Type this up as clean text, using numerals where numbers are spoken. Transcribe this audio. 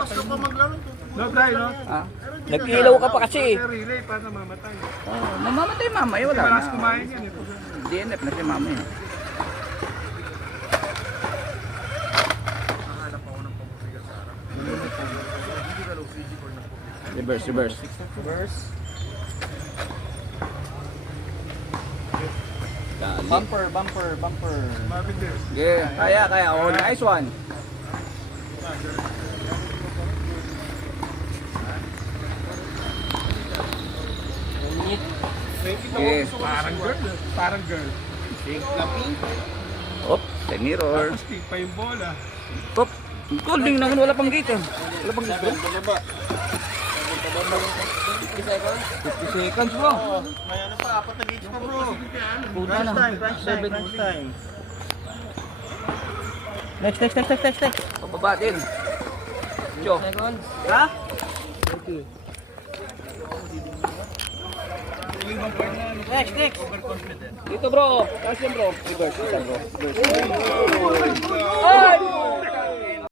No, Bray, no? Ah, nag-ilaw ka pa kasi. Relay, paano mamatay? Oh, mamamatay mamaya, wala Malas na. kumain yan. Ito. DNF na si mamaya. Reverse. Dali. Bumper. Mabigil. Yeah, kaya. Oh, nice one. Yes. Parang girl. Op, the mirror. Tapos kick pa yung bola. Op, golding naman, wala pang gate. Wala pang gate. 50 seconds bro. May ano pa, apat na gauge pa bro. Puta na. Crunch time. Next. Pababa din. Jo. Ha? Next. Dito bro. Taas yan bro. Reverse bro. Ay!